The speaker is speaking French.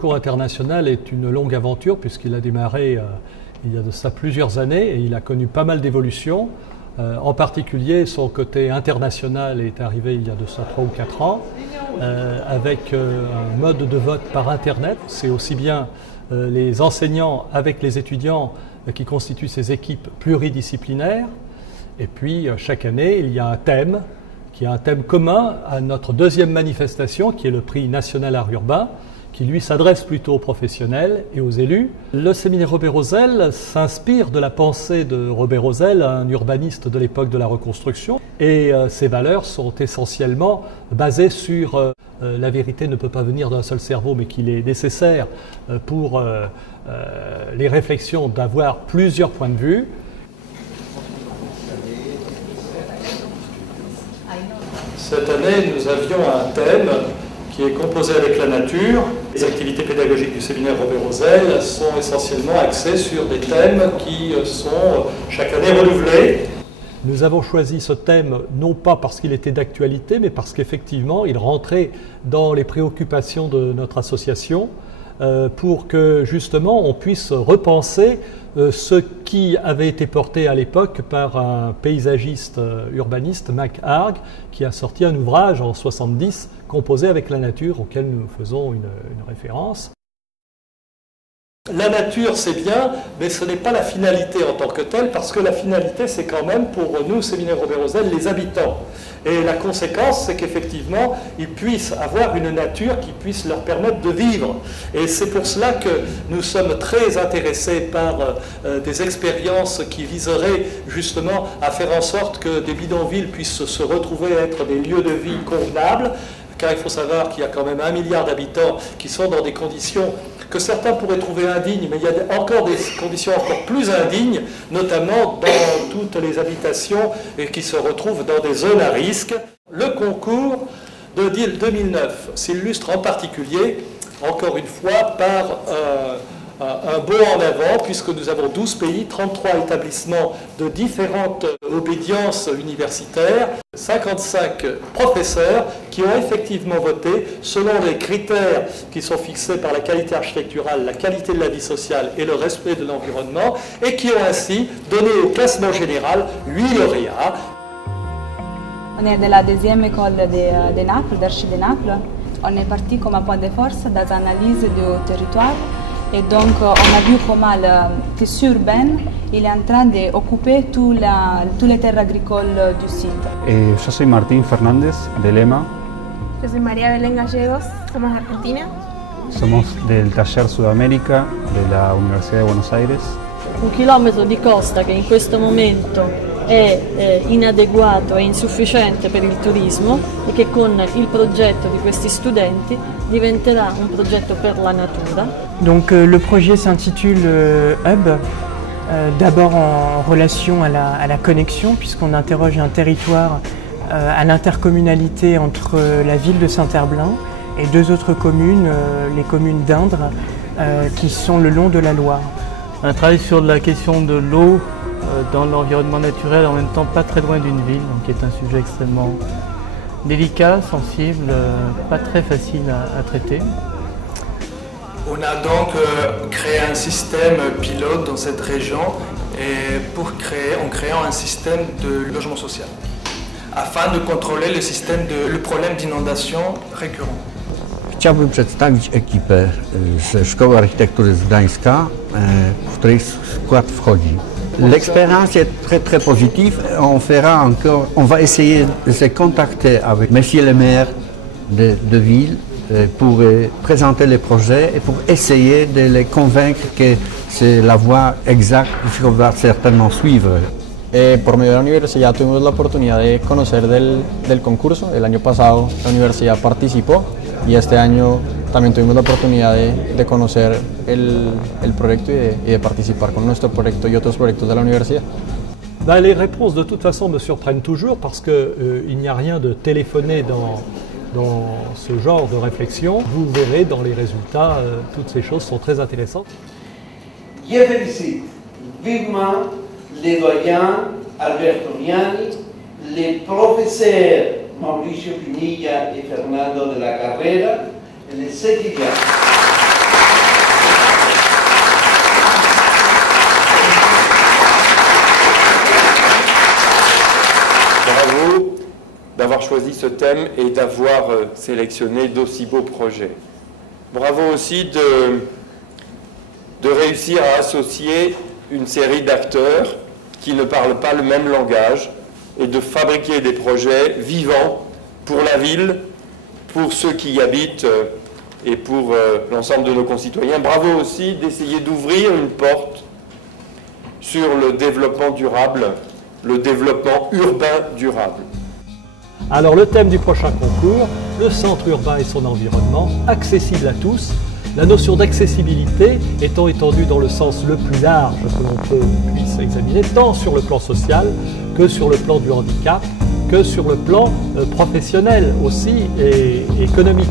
concours international est une longue aventure puisqu'il a démarré il y a de ça plusieurs années et il a connu pas mal d'évolutions. En particulier, son côté international est arrivé il y a de ça 3 ou 4 ans avec un mode de vote par Internet. C'est aussi bien les enseignants avec les étudiants qui constituent ces équipes pluridisciplinaires. Et puis, chaque année, il y a un thème qui est un thème commun à notre deuxième manifestation, qui est le prix national art urbain, qui lui s'adresse plutôt aux professionnels et aux élus. Le séminaire Robert Rosel s'inspire de la pensée de Robert Rosel, un urbaniste de l'époque de la reconstruction, et ses valeurs sont essentiellement basées sur la vérité ne peut pas venir d'un seul cerveau, mais qu'il est nécessaire pour les réflexions d'avoir plusieurs points de vue. Cette année, nous avions un thème qui est composé avec la nature. Les activités pédagogiques du séminaire Robert Rosel sont essentiellement axées sur des thèmes qui sont chaque année renouvelés. Nous avons choisi ce thème non pas parce qu'il était d'actualité, mais parce qu'effectivement, il rentrait dans les préoccupations de notre association pour que justement on puisse repenser ce qui avait été porté à l'époque par un paysagiste urbaniste, Mac Hague, qui a sorti un ouvrage en 70 composé avec la nature, auquel nous faisons une référence. La nature, c'est bien, mais ce n'est pas la finalité en tant que telle, parce que la finalité, c'est quand même, pour nous, séminaire Robert Rosel, les habitants. Et la conséquence, c'est qu'effectivement, ils puissent avoir une nature qui puisse leur permettre de vivre. Et c'est pour cela que nous sommes très intéressés par des expériences qui viseraient justement à faire en sorte que des bidonvilles puissent se retrouver être des lieux de vie convenables, car il faut savoir qu'il y a quand même 1 milliard d'habitants qui sont dans des conditions que certains pourraient trouver indignes, mais il y a encore des conditions encore plus indignes, notamment dans toutes les habitations qui se retrouvent dans des zones à risque. Le concours de 2009 s'illustre en particulier, encore une fois, par un bond en avant, puisque nous avons 12 pays, 33 établissements de différentes obédiences universitaires, 55 professeurs qui ont effectivement voté selon les critères qui sont fixés par la qualité architecturale, la qualité de la vie sociale et le respect de l'environnement, et qui ont ainsi donné au classement général 8 lauréats. On est de la deuxième école de Naples, d'Archi de Naples. On est parti comme un point de force dans l'analyse du territoire. Et donc, on a vu comment le tissu urbain il est en train d'occuper toutes les terres agricoles du site. Yo soy Martín Fernández, de Lema. Yo soy María Belén Gallegos, somos de Argentina. Somos del Taller Sudamérica de la Universidad de Buenos Aires. Un chilometro di costa che in questo momento è inadeguato e insufficiente per il turismo e che con il progetto di questi studenti diventerà un progetto per la natura. Donc le projet s'intitule Hub, d'abord en relation à la connexion, puisqu'on interroge un territoire à l'intercommunalité entre la ville de Saint-Herblain et 2 autres communes, les communes d'Indre, qui sont le long de la Loire. On travaille sur la question de l'eau dans l'environnement naturel, en même temps pas très loin d'une ville, donc qui est un sujet extrêmement délicat, sensible, pas très facile à traiter. On a donc créé un système pilote dans cette région en créant un système de logement social, afin de contrôler le problème d'inondation récurrent. Chciałbym przedstawić ekipę ze Szkoły Architektury z Gdańska, w której skład wchodzi. L'expérience est très positive. On va essayer de se contacter avec Monsieur le maire de ville pour présenter les projets et pour essayer de les convaincre que c'est la voie exacte qu'il va certainement suivre. Por medio de la universidad tuvimos la oportunidad de conocer del concurso. El año pasado la universidad participó y este año también tuvimos la oportunidad de conocer el proyecto y de participar con nuestro proyecto y otros proyectos de la universidad. Les réponses de toute façon me surprennent toujours parce qu'il n'y a rien de téléphoné dans ce genre de réflexion. Vous verrez dans les résultats, toutes ces choses sont très intéressantes. Je félicite vivement les doyens Alberto Miani, les professeurs Mauricio Pinilla et Fernando de la Carrera et les étudiants. d'avoir choisi ce thème et d'avoir sélectionné d'aussi beaux projets. Bravo aussi de réussir à associer une série d'acteurs qui ne parlent pas le même langage et de fabriquer des projets vivants pour la ville, pour ceux qui y habitent et pour l'ensemble de nos concitoyens. Bravo aussi d'essayer d'ouvrir une porte sur le développement durable, le développement urbain durable. Alors le thème du prochain concours, le centre urbain et son environnement, accessible à tous, la notion d'accessibilité étant étendue dans le sens le plus large que l'on puisse examiner, tant sur le plan social que sur le plan du handicap, que sur le plan professionnel aussi et économique.